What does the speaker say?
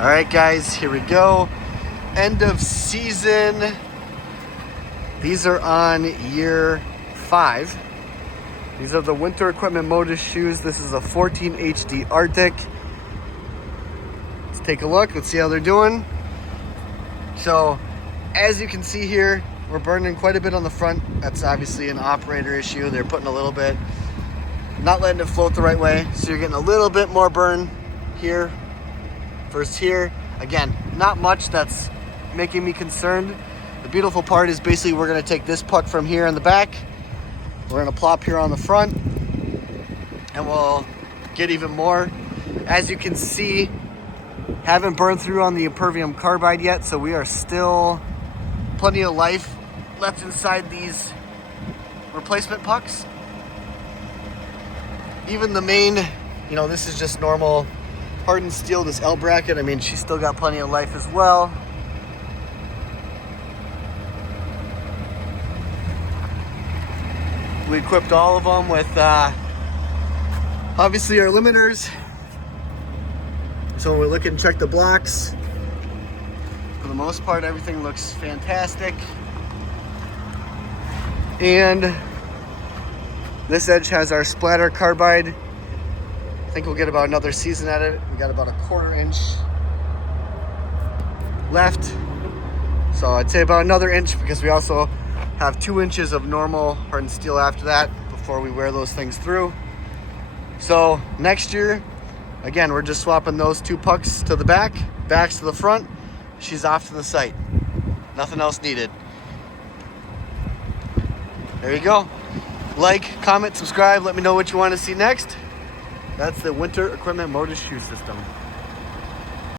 All right, guys, here we go. End of season. These are on year 5. These are the Winter Equipment Modus shoes. This is a 14 HD Arctic. Let's take a look. Let's see how they're doing. So, as you can see here, we're burning quite a bit on the front. That's obviously an operator issue. They're putting a little bit, not letting it float the right way. So you're getting a little bit more burn here versus here. Again, not much that's making me concerned. The beautiful part is basically we're gonna take this puck from here in the back, we're gonna plop here on the front, and we'll get even more. As you can see, haven't burned through on the Impervium carbide yet, so we are still plenty of life left inside these replacement pucks. Even the main, this is just normal hardened steel, this L bracket. I mean, she's still got plenty of life as well. We equipped all of them with obviously our limiters. So when we look and check the blocks, for the most part, everything looks fantastic. And this edge has our splatter carbide. I think we'll get about another season at it. We got about a 1/4 inch left. So I'd say about another inch, because we also have 2 inches of normal hardened steel after that before we wear those things through. So next year, again, we're just swapping those 2 pucks to the back, backs to the front. She's off to the site. Nothing else needed. There you go. Like, comment, subscribe. Let me know what you want to see next. That's the Winter Equipment Modus shoe system.